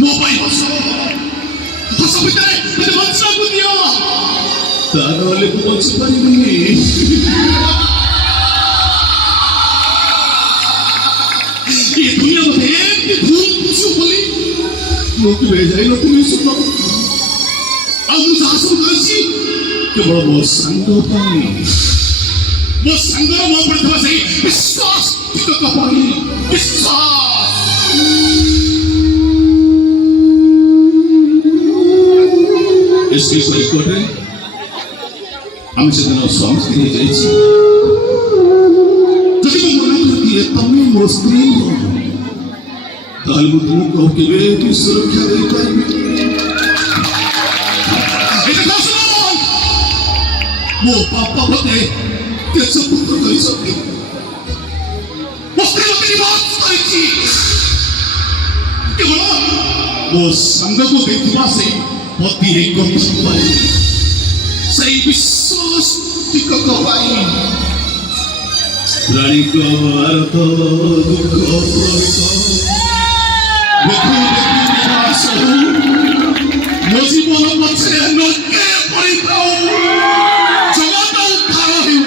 ମୋ ପାଇଁ ହସ ଭିତରେ ମୋତେ ବଞ୍ଚିବାକୁ ଦିଅ, ତା ନହେଲେ ମୁଁ ବଞ୍ଚିପାରିବିନି। ଏ ଦୁନିଆ ମୋତେ ଏମିତି ଭୁଲ ବୁଝୁ ବୋଲି ମୁଁ କେବେ ଯାଇନଥିଲି ସ୍ୱପ୍ନ। ଆଉ ମୁଁ ଯାହା ସବୁ କରିଛି କେବଳ ମୋ ସାଙ୍ଗ ପାଇଁ, ମୋ ସାଙ୍ଗର ମୋ ଉପରେ ଥିବା ସେଇ ବିଶ୍ୱାସ ଟିକକ ପାଇଁ। ବିଶ୍ୱାସ ଏସ୍କି କୋର୍ଟରେ আমি সেদিন স্বামী হয়ে যাইছি। যদি মু মনে করিদিয়ে তুমি ମୋ ସ୍ତ୍ରୀ ତାହେଲେ ମୁଁ ତୁମକୁ କେବେ ବି ସୁରକ୍ଷା ଦେଇପାରିବି। ମୋ ବାପା ମୋତେ କେଶପୁତ୍ର କରିଛନ୍ତି, ମୋ ସ୍ତ୍ରୀ ମୋତେ ନିବାସ କରିଛି କେବଳ ମୋ ସାଙ୍ଗକୁ ଦେଇଥିବା ସେଇ ପତି ଏକ ପାଇଁ, ସେଇ ବିଶ୍ୱାସ ଟିକକ ପାଇଁ। ରାଣୀଙ୍କ ଭାରତ ଦୁଃଖ ମୋ ଜୀବନ ପଛରେ ଲୋକେ ପଡ଼ିଥାଉ, ଜଗତ ଉଦ୍ଧାର ହେଉ।